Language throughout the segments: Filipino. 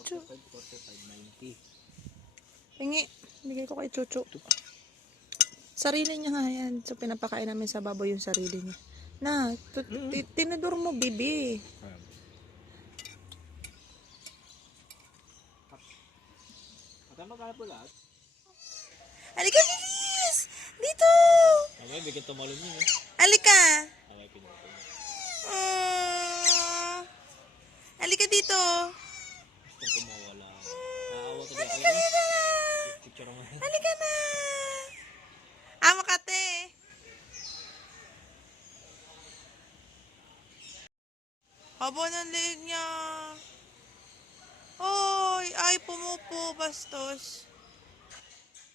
Chuchu. 45, 90. Pingi. Bigay ko kay Chuchu. Sarili niya nga yan. So, pinapakain namin sa baboy yung sarili niya. Na, tinador mo, bibi. Magkano magkano po lahat? Halika, Lilis! Dito! Okay, bigyan tumalon yun eh. Halika! Okay, pinapin. Halika dito! Gustong kumawala. Naawa to Halika dito! Picture mo. Halika na! Makate! Haba ng leg niya. Oy, ay pumupo, bastos.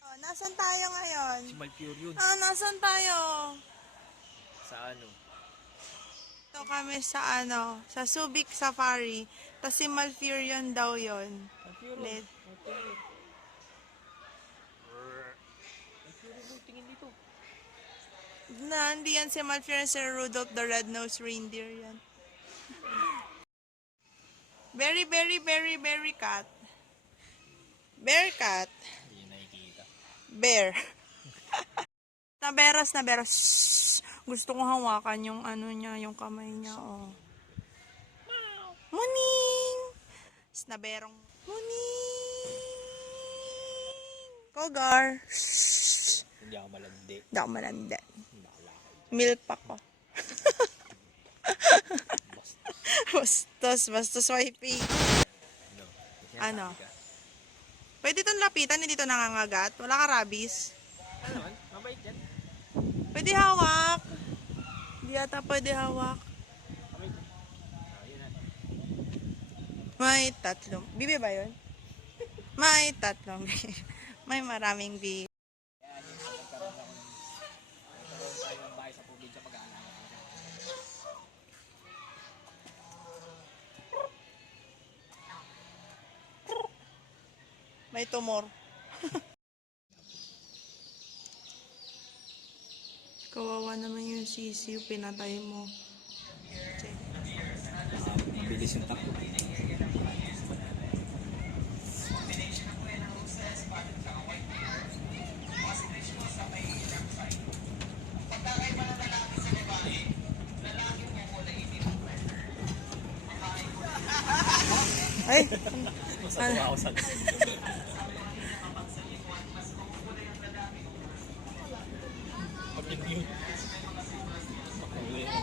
Oh, nasan tayo ngayon? Si Malpure yun. Nasan tayo? Sa ano? Ito kami sa sa Subic Safari. Tapos si Malfurion daw yun. Malpure. Let. Malpure. Malpure, tingin dito. Hindi yan si Malfurion, si Rudolph the Red-Nosed Reindeer yan. Very, very, very, very cat. Bear cat. Hindi nakikita. Bear. Naberas. Shhh. Gusto kong hawakan yung niya, yung kamay niya, oh. Morning! Naberong. Morning! Kogar. Shhh. Hindi ako malandi. Hindi ako malandi. Nakalakay. Milk ako. Bastos wifey. Ano? Pwede itong lapitan, hindi ito nangangagat. Wala ka rabies. Ano naman? Mabait yan. Pwede hawak. Hindi yata pwede hawak. Mabait yan. Yun na. May tatlong. Bibi ba yun? May tatlong. May maraming bibi. Yan, yung nagkaroon tayo ng bahay sa probinsya pag-aalaga. May tumor. Kawawa naman yung sisiw, pinatay mo. Mabilis yung takbo. Ay! Masatuwa ako sa pag-mute. Pag-uwi mo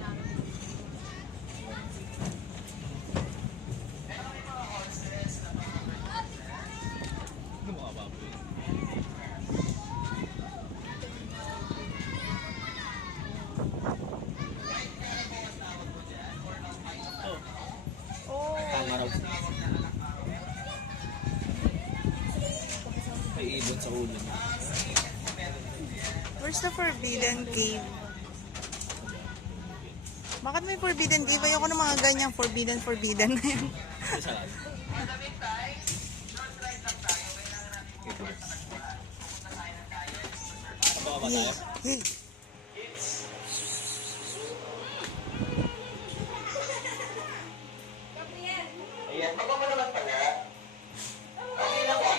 lang. Hindi mo kababoy. Oh! Tama raw. May ibon sa ulo niya. Where's the Forbidden Cave? Bakit may Forbidden Cave? Ayoko ng mga ganyang forbidden na yan. Isa lang. Baka ba tayo? Hey! Ayan, baka mo naman pala. Okay na po.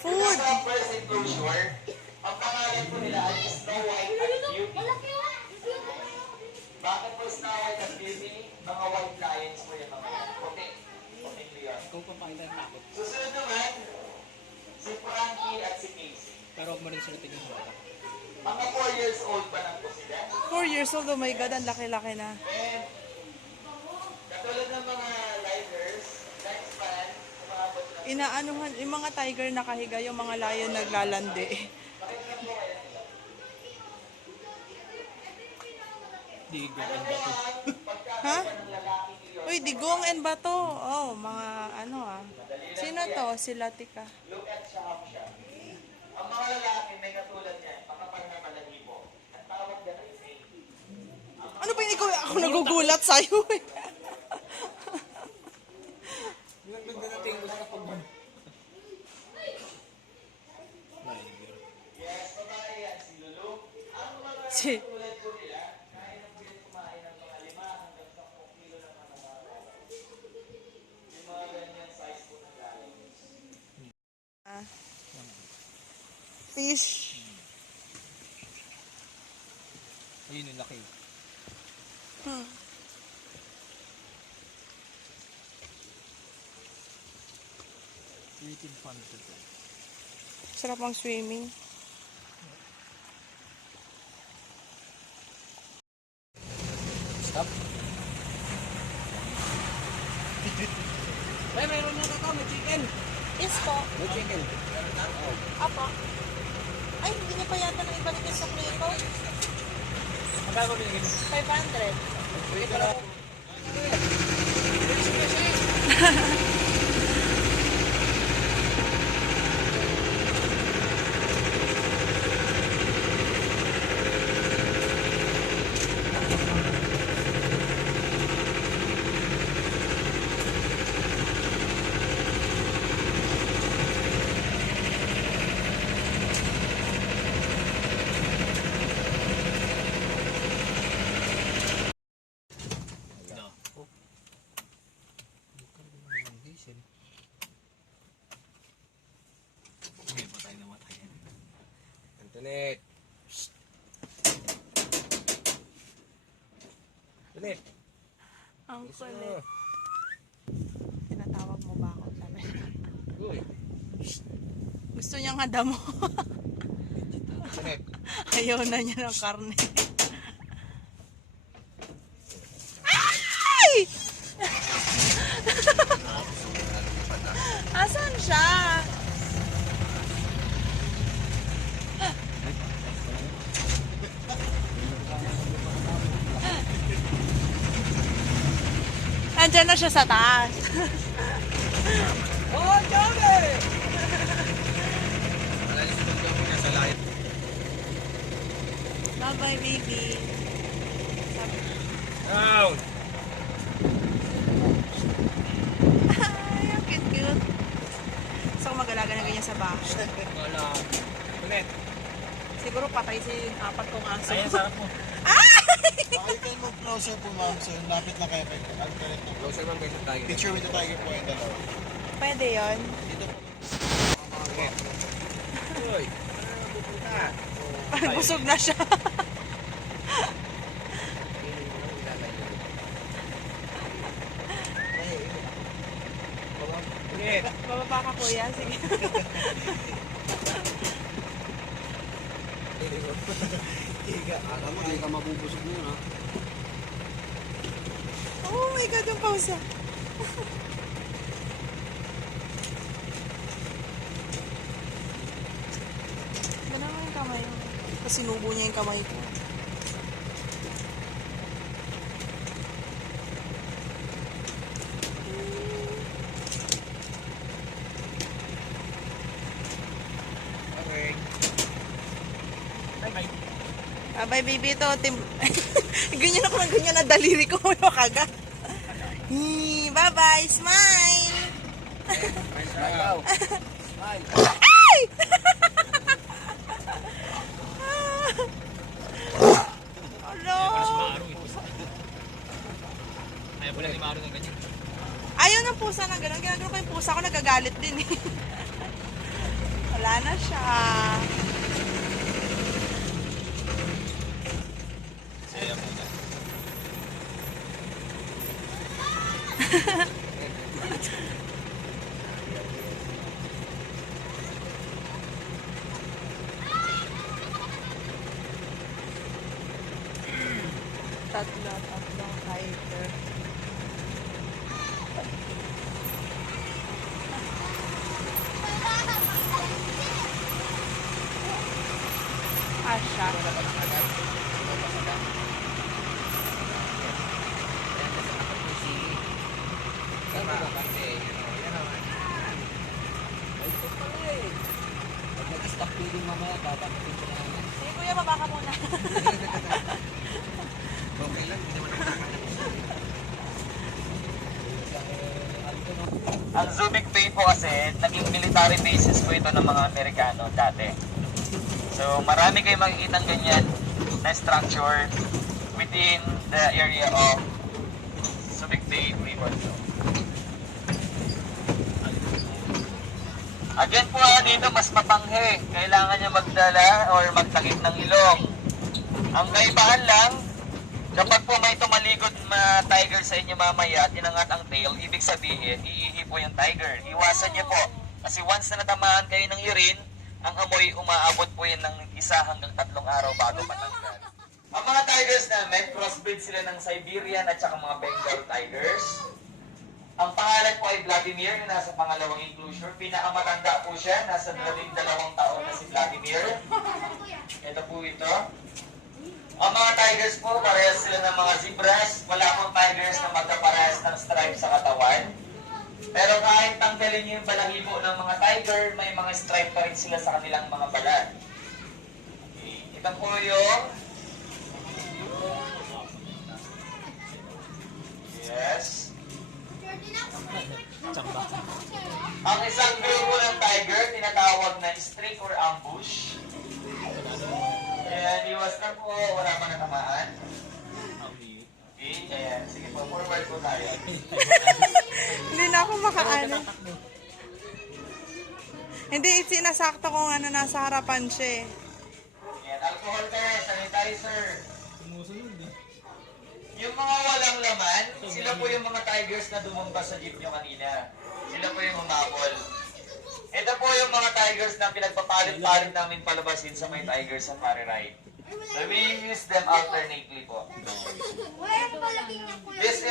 Food! Sa first enclosure, ang pangalan po nila ay Snow White at Beauty. Bakit po Snow White at Beauty? Mga white lions po yung mga yan. Okay. Okay, clear. Ikaw pa pakita ng takot. Susunod naman, si Frankie at si Casey. Pero huwag mo rin sila tingin mo. Mga 4 years old pa lang po sila. 4 years old, oh my God, ang laki-laki na. And, katulad ng mga livers, lifespan, umabot na. Inaanuhan, yung mga tiger nakahiga, yung mga lion naglalandi. Digo ang bato. Ha? Uy, digong and bato. Oh, mga Sino to? Sila Tika. Look at siya, siya. Ang mga lalaki may katulad niyan, makapal na malahibo. Ang tawag niya ay Faye. Ano pa yun? Ako nagugulat sa'yo eh. Ang ganda na tingin mo sa kapag Yes, babae yan, si Lulu. Ang mga Si, tulad ko nila, kaya na pwede kumain ng mga 5 hanggang 10 kilo ng mga araw. fish. Ayun yung laki. Hmm. Philippine Pond ito. Sarap ang swimming. Stop. Ay, mayroon na ito. May chicken. Yes po. May chicken. Apo. Ay, hindi niya pa yata nang ibalik yung suklito. Magkano binigyan mo? 500. Wait lang. Hindi pa tayo namatay. Antoinette! Antoinette! Ang kulit. Tinatawag mo ba ako? Sabi. Uy! Gusto niya nga damo. Antoinette! Ayaw na niya ng karne. Ay! Asan siya? Nandiyan na siya sa taas. Oh, dami! Alam niyo si Dong niya sa lahat. Bye-bye, baby. Down! Ay, ang cute-cute. Gusto ko mag-alaga na ganyan sa bahay. Wala. Antoinette! Siguro patay si apat kong aso. Ayan, sarap mo. Pakalitan mo closer po ma'am, so lapit na kayo kay Alfred. Closer man kayo sa tayo. Picture with the tiger po yung dalawa. Pwede yon. Dito po. Uy! Busog na siya. Antoinette! Bababa ka kuya, sige. Alam mo, di ka mabubusog mo ha. Oh my God, yung pausa. Ba naman yung kamay mo? Tapos sinubo niya yung kamay ko. Okay. Bye-bye. Bye baby, ito. Ganyan ako ng ganyan na daliri ko. Makagat. Bye-bye, smile! Smile. Smile. Ay! Hello! Ayaw pala ni Maro ng ganyan. Ayaw ng pusa ng gano'n. Ginagawa ko yung pusa ko, nagagalit din eh. Wala na siya. Saya mo na. Tatlong tiger. Asya. Stop feeding mamaya, babangkitin ko na naman. Sige kuya, baba ka muna. Okay lang, hindi naman nakakalaman. Ang Subic Bay po kasi, naging military bases po ito ng mga Amerikano dati. So marami kayong makikitang ganyan na structure within the area of Subic Bay River. Again po dito mas mapanghe. Kailangan niya magdala or magtakip ng ilong. Ang kaibahan lang, kapag po may tumalikod na tiger sa inyo mamaya at inangat ang tail, ibig sabihin, iihi po yung tiger. Iwasan niyo po. Kasi once na natamaan kayo ng urine, ang amoy umaabot po yan ng 1 hanggang 3 araw bago matanggal. Ang mga tigers namin, crossbreed sila ng Siberian at saka mga Bengal tigers. Ang pangalan po ay Vladimir, na nasa pangalawang enclosure. Pinakamatanda po siya, nasa 12 taon na si Vladimir. Ito po ito. Ang mga tigers po, parehas sila ng mga zebras. Wala pong tigers na magkaparehas ng stripe sa katawan. Pero kahit tanggalin niyo yung balahibo ng mga tiger, may mga stripe pa rin sila sa kanilang mga balat. Okay. Ito po yung... Yes. Ang isang grupo ng tiger, tinatawag na streak or ambush. Ayan, iwas na po. Wala pa natamaan. Okay, ayan. Sige po, forward po tayo. Hindi na ako makaano. Hindi, sinasakto ko nga na nasa harapan siya eh. Ayan, alcohol test, sanitizer. Yung mga walang laman, sila po yung mga tigers na dumumba sa jeep nyo kanina. Sila po yung humabol. Ito po yung mga tigers na pinagpapalit-palit namin palabasin sa may tigers safari ride. So we use them alternately po. These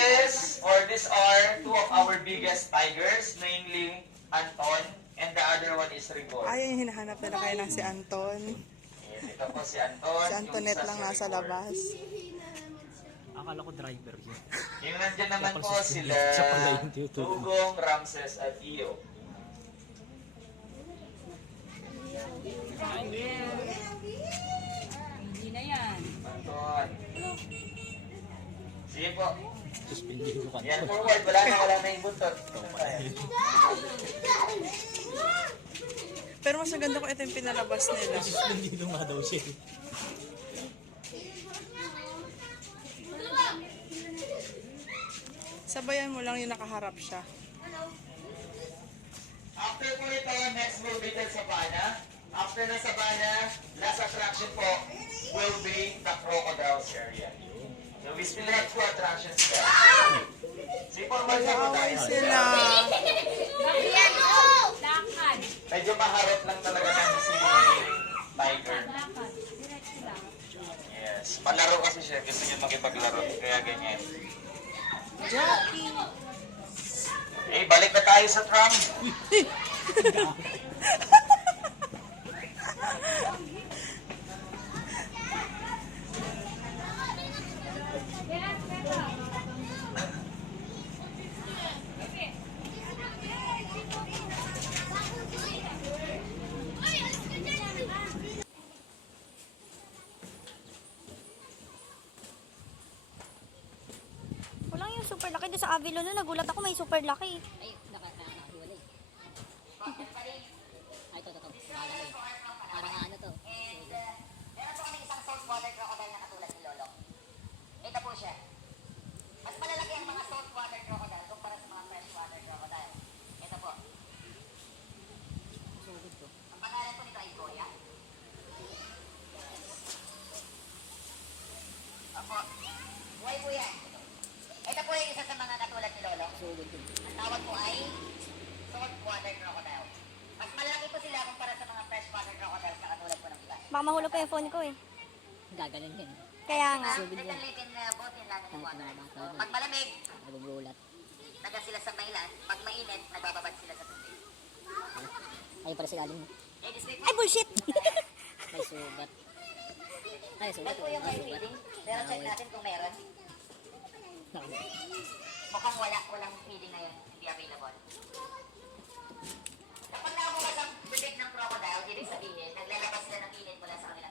are two of our biggest tigers, namely Anton, and the other one is Rigor. Ay, yung hinahanap nila kayo ng si Anton. Yes, ito po si Anton. Si Antoinette yung isa lang si nasa Rigor. labas. Akala ko driver yun. Yung nandyan naman po sila, Siya pala yung tutuloy. Dugong, Ramses, at Iyo. Hindi na yan. Anton. Sige po. Suspended ko ka. Yan, forward. Wala na yung buntot. Pero mas maganda ko ito yung pinalabas nila. Suspended nga daw siya. Sabayan mo lang yung nakaharap siya. After po ito, next will be the Savannah. After na Savannah, last attraction po will be the Crocodiles area. So we still have 2 attractions there. Si formal na po Away tayo. sila. Lakad. Medyo maharap lang talaga ng si Tiger. Lakad. Diretso lang. Yes. Palaro kasi siya. Gusto niya makipaglaro. Kaya ganyan. Jackie. Eh, balik na tayo sa tram. Walang yung super laki doon sa Avilon na nagulat ako may super laki. Ay, nakahiwalay. Ay, ito. Bahala eh. Parang ano to. Meron po kami isang saltwater crocodile na katulad ni Lolo. Ito po siya. Mas malalaki ang mga saltwater crocodile kumpara sa mga freshwater crocodile. Ito po. Sugod to. Ang pangalan po nito ay Goya. Opo. Buhay po yan. Ito po yung isa sa mga katulad ni Lolo. Sugod to. Ang tawag po ay saltwater crocodile. Mas malalaki po sila kumpara sa mga freshwater crocodile na katulad po ng iba. Baka mahulog pa yung phone ko eh. Gagaling yan. Kaya nga. Sugod They yan. can live in both in land and Kahit water. mga bata na. Pag malamig, Nagugulat. naga sila sa mainland. Pag mainit, nagbababad sila sa tubig. Ay, para sa ilalim mo. Eh, this way po. Ay, bullshit! May sugat. Ay, sugat. Ito po yung May live sugat. feeding. Pero check natin kung meron. Mukhang walang feeding ngayon. Hindi available. Kapag nakabukas ang bibig ng crocodile, ibig sabihin, naglalabas sila ng init mula sa kanilang